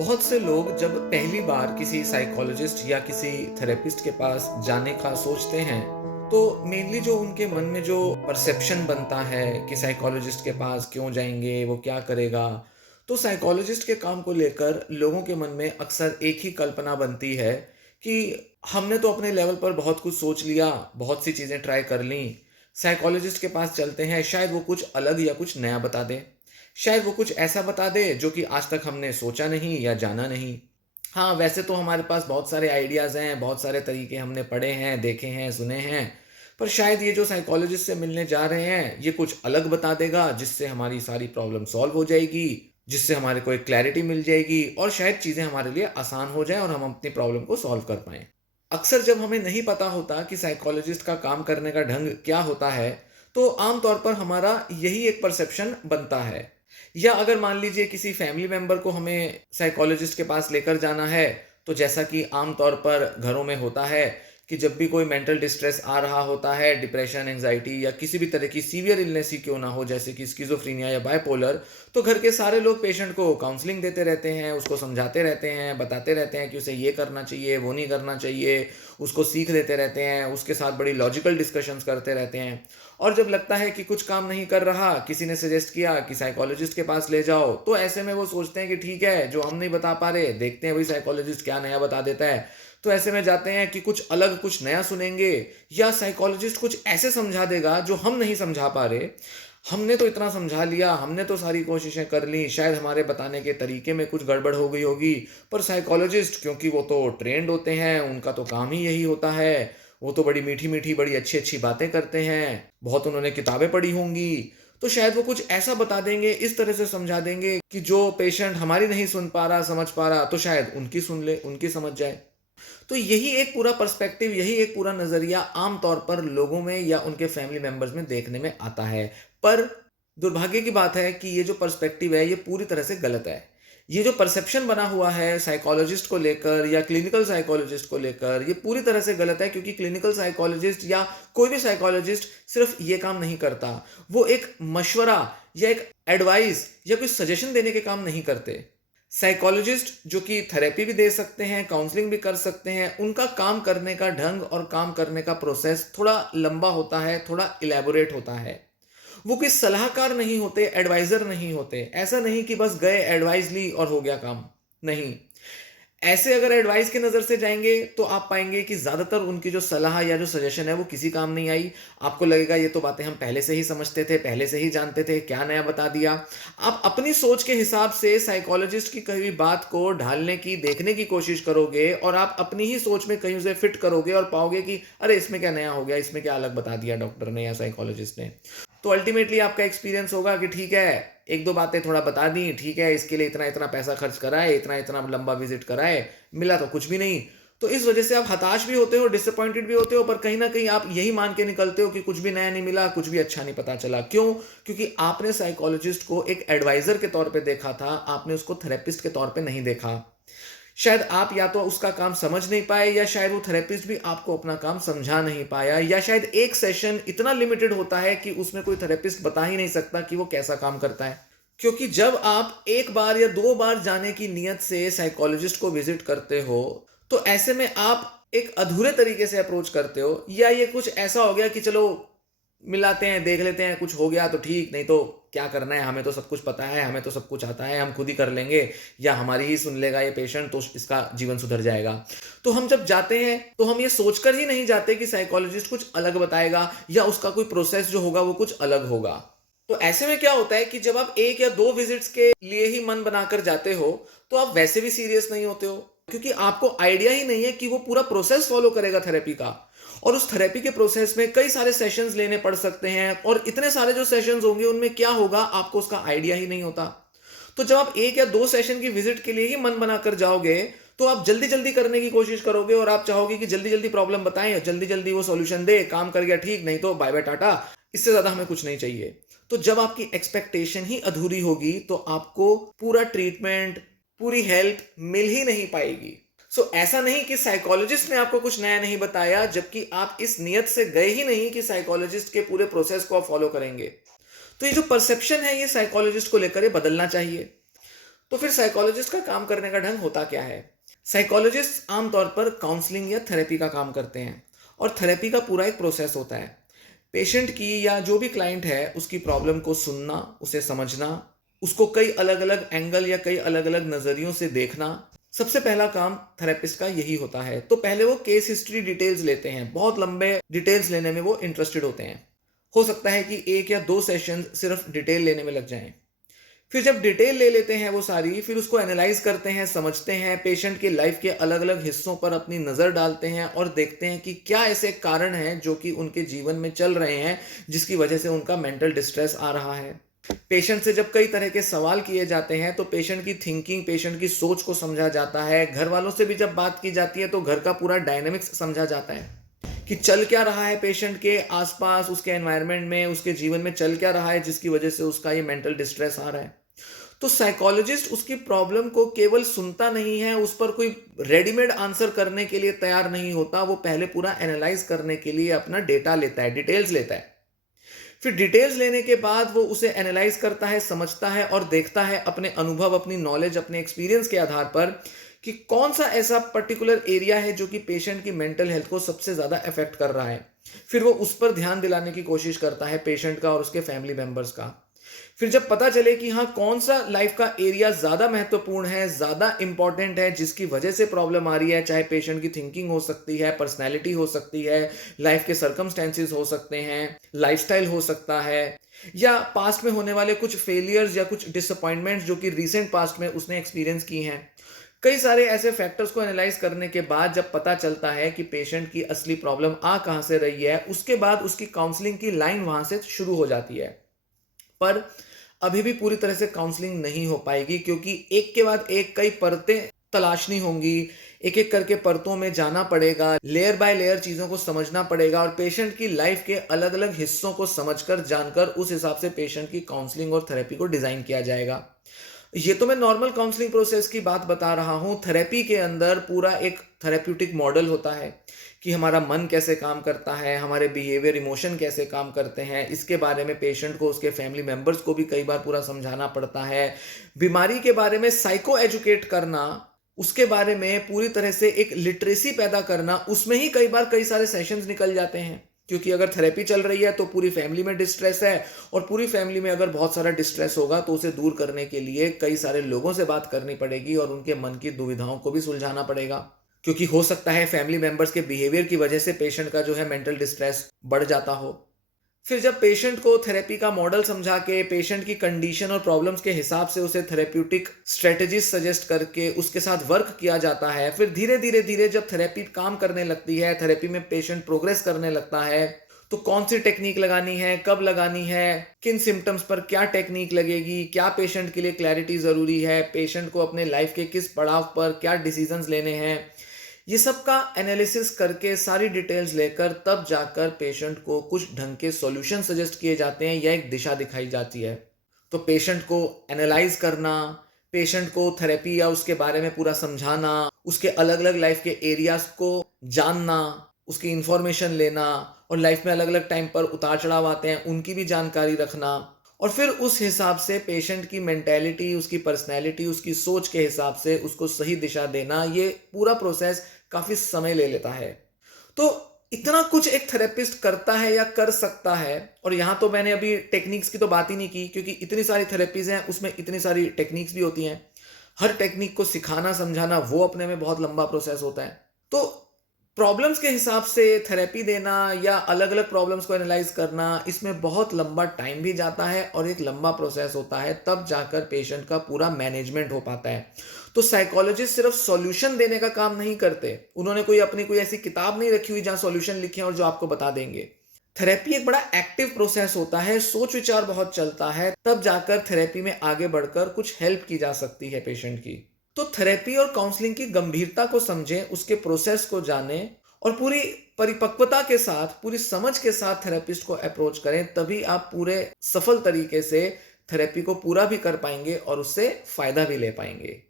बहुत से लोग जब पहली बार किसी साइकोलॉजिस्ट या किसी थेरेपिस्ट के पास जाने का सोचते हैं, तो मेनली जो उनके मन में जो परसेप्शन बनता है कि साइकोलॉजिस्ट के पास क्यों जाएँगे, वो क्या करेगा? तो साइकोलॉजिस्ट के काम को लेकर लोगों के मन में अक्सर एक ही कल्पना बनती है कि हमने तो अपने लेवल पर बहुत कुछ सोच लिया, बहुत सी चीज़ें ट्राई कर लीं, साइकोलॉजिस्ट के पास चलते हैं, शायद वो कुछ अलग या कुछ नया बता दें। शायद वो कुछ ऐसा बता दे जो कि आज तक हमने सोचा नहीं या जाना नहीं। हाँ, वैसे तो हमारे पास बहुत सारे आइडियाज़ हैं, बहुत सारे तरीके हमने पढ़े हैं, देखे हैं, सुने हैं, पर शायद ये जो साइकोलॉजिस्ट से मिलने जा रहे हैं, ये कुछ अलग बता देगा जिससे हमारी सारी प्रॉब्लम सॉल्व हो जाएगी, जिससे हमारे को एक क्लैरिटी मिल जाएगी और शायद चीज़ें हमारे लिए आसान हो जाएँ और हम अपनी प्रॉब्लम को सॉल्व कर पाएँ। अक्सर जब हमें नहीं पता होता कि साइकोलॉजिस्ट का काम करने का ढंग क्या होता है, तो आम तौर पर हमारा यही एक परसेप्शन बनता है। या अगर मान लीजिए किसी फैमिली मेंबर को हमें साइकोलॉजिस्ट के पास लेकर जाना है, तो जैसा कि आम तौर पर घरों में होता है कि जब भी कोई मेंटल डिस्ट्रेस आ रहा होता है, डिप्रेशन, एंग्जायटी या किसी भी तरह की सीवियर इलनेस ही क्यों ना हो, जैसे कि स्किज़ोफ्रेनिया या बाइपोलर, तो घर के सारे लोग पेशेंट को काउंसलिंग देते रहते हैं, उसको समझाते रहते हैं, बताते रहते हैं कि उसे ये करना चाहिए, वो नहीं करना चाहिए, उसको सीख देते रहते हैं, उसके साथ बड़ी लॉजिकल डिस्कशंस करते रहते हैं। और जब लगता है कि कुछ काम नहीं कर रहा, किसी ने सजेस्ट किया कि साइकोलॉजिस्ट के पास ले जाओ, तो ऐसे में वो सोचते हैं कि ठीक है, जो हम नहीं बता पा रहे, देखते हैं वही साइकोलॉजिस्ट क्या नया बता देता है। तो ऐसे में जाते हैं कि कुछ अलग, कुछ नया सुनेंगे या साइकोलॉजिस्ट कुछ ऐसे समझा देगा जो हम नहीं समझा पा रहे। हमने तो इतना समझा लिया, हमने तो सारी कोशिशें कर ली, शायद हमारे बताने के तरीके में कुछ गड़बड़ हो गई होगी, पर साइकोलॉजिस्ट क्योंकि वो तो ट्रेन्ड होते हैं, उनका तो काम ही यही होता है, वो तो बड़ी मीठी-मीठी, बड़ी अच्छी-अच्छी बातें करते हैं, बहुत उन्होंने किताबें पढ़ी होंगी, तो शायद वो कुछ ऐसा बता देंगे, इस तरह से समझा देंगे कि जो पेशेंट हमारी नहीं सुन पा रहा, समझ पा रहा, तो शायद उनकी सुन ले, उनकी समझ जाए। तो यही एक पूरा पर्सपेक्टिव, यही एक पूरा नज़रिया आम तौर पर लोगों में या उनके फैमिली मेंबर्स में देखने में आता है। पर दुर्भाग्य की बात है कि ये जो पर्सपेक्टिव है, ये पूरी तरह से गलत है। ये जो परसेप्शन बना हुआ है साइकोलॉजिस्ट को लेकर या क्लिनिकल साइकोलॉजिस्ट को लेकर, ये पूरी तरह से गलत है, क्योंकि क्लिनिकल साइकोलॉजिस्ट या कोई भी साइकोलॉजिस्ट सिर्फ ये काम नहीं करता। वो एक मशवरा या एक एडवाइस या कोई सजेशन देने के काम नहीं करते। साइकोलॉजिस्ट जो कि थेरेपी भी दे सकते हैं, काउंसलिंग भी कर सकते हैं, उनका काम करने का ढंग और काम करने का प्रोसेस थोड़ा लंबा होता है, थोड़ा इलैबोरेट होता है। वो कोई सलाहकार नहीं होते, एडवाइज़र नहीं होते। ऐसा नहीं कि बस गए, एडवाइस ली और हो गया काम, नहीं। ऐसे अगर एडवाइस की नज़र से जाएँगे, तो आप पाएँगे कि ज़्यादातर उनकी जो सलाह या जो सजेशन है, वो किसी काम नहीं आई। आपको लगेगा ये तो बातें हम पहले से ही समझते थे, पहले से ही जानते थे, क्या नया बता दिया। आप अपनी सोच के हिसाब से साइकोलॉजिस्ट की कही हुई बात को ढालने की, देखने की कोशिश करोगे और आप अपनी ही सोच में कहीं उसे फिट करोगे और पाओगे कि अरे! इसमें क्या नया हो गया, इसमें क्या अलग बता दिया डॉक्टर ने या साइकोलॉजिस्ट ने। तो अल्टीमेटली आपका एक्सपीरियंस होगा कि ठीक है, 1-2 बातें थोड़ा बता दी, ठीक है, इसके लिए इतना-इतना पैसा खर्च कराए, इतना-इतना लंबा विज़िट कराए, मिला तो कुछ भी नहीं। तो इस वजह से आप हताश भी होते हो, डिसअपॉइंटेड भी होते हो, पर कहीं न कहीं आप यही मान के निकलते हो कि कुछ भी नया नहीं मिला, कुछ भी अच्छा नहीं पता चला। क्यों? क्योंकि आपने साइकोलॉजिस्ट को एक एडवाइज़र के तौर पे देखा था, आपने उसको थेरेपिस्ट के तौर पे नहीं देखा। शायद आप या तो उसका काम समझ नहीं पाए या शायद वो थेरेपिस्ट भी आपको अपना काम समझा नहीं पाया, या शायद एक सेशन इतना लिमिटेड होता है कि उसमें कोई थेरेपिस्ट बता ही नहीं सकता कि वो कैसा काम करता है। क्योंकि जब आप 1 बार या 2 बार जाने की नियत से साइकोलॉजिस्ट को विज़िट करते हो, तो ऐसे में आप एक अधूरे तरीके से अप्रोच करते हो, या ये कुछ ऐसा हो गया कि चलो मिलाते हैं, देख लेते हैं, कुछ हो गया तो ठीक, नहीं तो क्या करना है, हमें तो सब कुछ पता है, हमें तो सब कुछ आता है, हम खुद ही कर लेंगे, या हमारी ही सुन लेगा ये पेशेंट तो इसका जीवन सुधर जाएगा। तो हम जब जाते हैं, तो हम ये सोचकर ही नहीं जाते कि साइकोलॉजिस्ट कुछ अलग बताएगा या उसका कोई प्रोसेस जो होगा वो कुछ अलग होगा। तो ऐसे में क्या होता है कि जब आप 1 या 2 विज़िट्स के लिए ही मन बनाकर जाते हो, तो आप वैसे भी सीरियस नहीं होते हो, क्योंकि आपको आइडिया ही नहीं है कि वो पूरा प्रोसेस फ़ॉलो करेगा थेरेपी का। और उस थेरेपी के प्रोसेस में कई सारे सेशंस लेने पड़ सकते हैं, और इतने सारे जो सेशंस होंगे उनमें क्या होगा आपको उसका आइडिया ही नहीं होता। तो जब आप 1 या 2 सेशन की विज़िट के लिए ही मन बनाकर जाओगे, तो आप जल्दी-जल्दी करने की कोशिश करोगे और आप चाहोगे कि जल्दी-जल्दी प्रॉब्लम बताएँ, जल्दी-जल्दी वो सॉल्यूशन दे, काम कर गया ठीक, नहीं तो बाय-बाय टाटा, इससे ज़्यादा हमें कुछ नहीं चाहिए। तो जब आपकी एक्सपेक्टेशन ही अधूरी होगी, तो आपको पूरा ट्रीटमेंट, पूरी हेल्प मिल ही नहीं पाएगी। ऐसा नहीं कि साइकोलॉजिस्ट ने आपको कुछ नया नहीं बताया, जबकि आप इस नियत से गए ही नहीं कि साइकोलॉजिस्ट के पूरे प्रोसेस को आप फॉलो करेंगे। तो ये जो परसेप्शन है, ये साइकोलॉजिस्ट को लेकर ये बदलना चाहिए। तो फिर साइकोलॉजिस्ट का काम करने का ढंग होता क्या है? साइकोलॉजिस्ट आमतौर पर काउंसलिंग या थेरेपी का काम करते हैं और थेरेपी का पूरा एक प्रोसेस होता है। पेशेंट की या जो भी क्लाइंट है उसकी प्रॉब्लम को सुनना, उसे समझना, उसको कई अलग-अलग एंगल या कई अलग-अलग नज़रियों से देखना, सबसे पहला काम थेरेपिस्ट का यही होता है। तो पहले वो केस हिस्ट्री डिटेल्स लेते हैं, बहुत लंबे डिटेल्स लेने में वो इंटरेस्टेड होते हैं। हो सकता है कि 1 या 2 सेशन सिर्फ डिटेल लेने में लग जाएँ। फिर जब डिटेल ले लेते हैं वो सारी, फिर उसको एनालाइज़ करते हैं, समझते हैं, पेशेंट के लाइफ़ के अलग-अलग हिस्सों पर अपनी नज़र डालते हैं और देखते हैं कि क्या ऐसे कारण हैं जो कि उनके जीवन में चल रहे हैं, जिसकी वजह से उनका मेंटल डिस्ट्रेस आ रहा है। पेशेंट से जब कई तरह के सवाल किए जाते हैं, तो पेशेंट की थिंकिंग, पेशेंट की सोच को समझा जाता है। घर वालों से भी जब बात की जाती है, तो घर का पूरा डायनामिक्स समझा जाता है कि चल क्या रहा है पेशेंट के आस-पास, उसके एनवायरनमेंट में, उसके जीवन में चल क्या रहा है, जिसकी वजह से उसका ये मेंटल डिस्ट्रेस आ रहा है। तो साइकोलॉजिस्ट उसकी प्रॉब्लम को केवल सुनता नहीं है, उस पर कोई रेडीमेड आंसर करने के लिए तैयार नहीं होता, वो पहले पूरा एनालाइज करने के लिए अपना डेटा लेता है, डिटेल्स लेता है। फिर डिटेल्स लेने के बाद वो उसे एनालाइज करता है, समझता है और देखता है अपने अनुभव, अपनी नॉलेज, अपने एक्सपीरियंस के आधार पर कि कौन सा ऐसा पर्टिकुलर एरिया है जो कि पेशेंट की मेंटल हेल्थ को सबसे ज़्यादा अफेक्ट कर रहा है। फिर वो उस पर ध्यान दिलाने की कोशिश करता है पेशेंट का और उसके फैमिली मेंबर्स का। फिर जब पता चले कि हाँ, कौन सा लाइफ का एरिया ज़्यादा महत्वपूर्ण है, ज़्यादा इंपॉर्टेंट है, जिसकी वजह से प्रॉब्लम आ रही है, चाहे पेशेंट की थिंकिंग हो सकती है, पर्सनैलिटी हो सकती है, लाइफ के सर्कमस्टेंसेस हो सकते हैं, लाइफस्टाइल हो सकता है, या पास्ट में होने वाले कुछ फेलियर्स या कुछ डिसअपॉइंटमेंट्स जो कि रिसेंट पास्ट में उसने एक्सपीरियंस की हैं। कई सारे ऐसे फैक्टर्स को एनालाइज करने के बाद जब पता चलता है कि पेशेंट की असली प्रॉब्लम आ कहाँ से रही है, उसके बाद उसकी काउंसलिंग की लाइन वहाँ से शुरू हो जाती है। पर अभी भी पूरी तरह से काउंसलिंग नहीं हो पाएगी, क्योंकि एक के बाद एक कई परतें तलाशनी होंगी, एक-एक करके परतों में जाना पड़ेगा, लेयर बाय लेयर चीज़ों को समझना पड़ेगा और पेशेंट की लाइफ के अलग-अलग हिस्सों को समझकर, जानकर उस हिसाब से पेशेंट की काउंसलिंग और थेरेपी को डिज़ाइन किया जाएगा। ये तो मैं नॉर्मल काउंसलिंग प्रोसेस की बात बता रहा हूँ। थेरेपी के अंदर पूरा एक थेरेप्यूटिक मॉडल होता है कि हमारा मन कैसे काम करता है, हमारे बिहेवियर, इमोशन कैसे काम करते हैं, इसके बारे में पेशेंट को, उसके फैमिली मेंबर्स को भी कई बार पूरा समझाना पड़ता है। बीमारी के बारे में साइको एजुकेट करना, उसके बारे में पूरी तरह से एक लिटरेसी पैदा करना, उसमें ही कई बार कई सारे सेशंस निकल जाते हैं। क्योंकि अगर थेरेपी चल रही है तो पूरी फैमिली में डिस्ट्रेस है, और पूरी फैमिली में अगर बहुत सारा डिस्ट्रेस होगा तो उसे दूर करने के लिए कई सारे लोगों से बात करनी पड़ेगी और उनके मन की दुविधाओं को भी सुलझाना पड़ेगा। क्योंकि हो सकता है फैमिली मेंबर्स के बिहेवियर की वजह से पेशेंट का जो है मेंटल डिस्ट्रेस बढ़ जाता हो। फिर जब पेशेंट को थेरेपी का मॉडल समझा के, पेशेंट की कंडीशन और प्रॉब्लम्स के हिसाब से उसे थेरेप्यूटिक स्ट्रेटजीज सजेस्ट करके उसके साथ वर्क किया जाता है, फिर धीरे-धीरे जब थेरेपी काम करने लगती है, थेरेपी में पेशेंट प्रोग्रेस करने लगता है, तो कौन सी टेक्निक लगानी है, कब लगानी है, किन सिम्पटम्स पर क्या टेक्निक लगेगी, क्या पेशेंट के लिए क्लैरिटी ज़रूरी है, पेशेंट को अपने लाइफ के किस पड़ाव पर क्या डिसीजंस लेने हैं, ये सब का एनालिसिस करके सारी डिटेल्स लेकर तब जाकर पेशेंट को कुछ ढंग के सॉल्यूशन सजेस्ट किए जाते हैं या एक दिशा दिखाई जाती है। तो पेशेंट को एनालाइज करना, पेशेंट को थेरेपी या उसके बारे में पूरा समझाना, उसके अलग-अलग लाइफ के एरियाज़ को जानना, उसकी इन्फॉर्मेशन लेना और लाइफ में अलग-अलग टाइम पर उतार-चढ़ाव आते हैं, उनकी भी जानकारी रखना और फिर उस हिसाब से पेशेंट की मेंटालिटी, उसकी पर्सनैलिटी, उसकी सोच के हिसाब से उसको सही दिशा देना, ये पूरा प्रोसेस काफ़ी समय ले लेता है। तो इतना कुछ एक थेरेपिस्ट करता है या कर सकता है, और यहाँ तो मैंने अभी टेक्निक्स की तो बात ही नहीं की, क्योंकि इतनी सारी थेरेपीज़ हैं, उसमें इतनी सारी टेक्निक्स भी होती हैं। हर टेक्निक को सिखाना, समझाना वो अपने में बहुत लंबा प्रोसेस होता है। तो प्रॉब्लम्स के हिसाब से थेरेपी देना या अलग-अलग प्रॉब्लम्स को एनालाइज़ करना, इसमें बहुत लंबा टाइम भी जाता है और एक लंबा प्रोसेस होता है, तब जाकर पेशेंट का पूरा मैनेजमेंट हो पाता है। तो साइकोलॉजिस्ट सिर्फ सॉल्यूशन देने का काम नहीं करते। उन्होंने कोई ऐसी किताब नहीं रखी हुई जहाँ सॉल्यूशन लिखे हैं और जो आपको बता देंगे। थेरेपी एक बड़ा एक्टिव प्रोसेस होता है, सोच-विचार बहुत चलता है, तब जाकर थेरेपी में आगे बढ़कर कुछ हेल्प की जा सकती है पेशेंट की। तो थेरेपी और काउंसलिंग की गंभीरता को समझें, उसके प्रोसेस को जानें और पूरी परिपक्वता के साथ, पूरी समझ के साथ थेरेपिस्ट को अप्रोच करें, तभी आप पूरे सफल तरीके से थेरेपी को पूरा भी कर पाएंगे और उससे फायदा भी ले पाएंगे।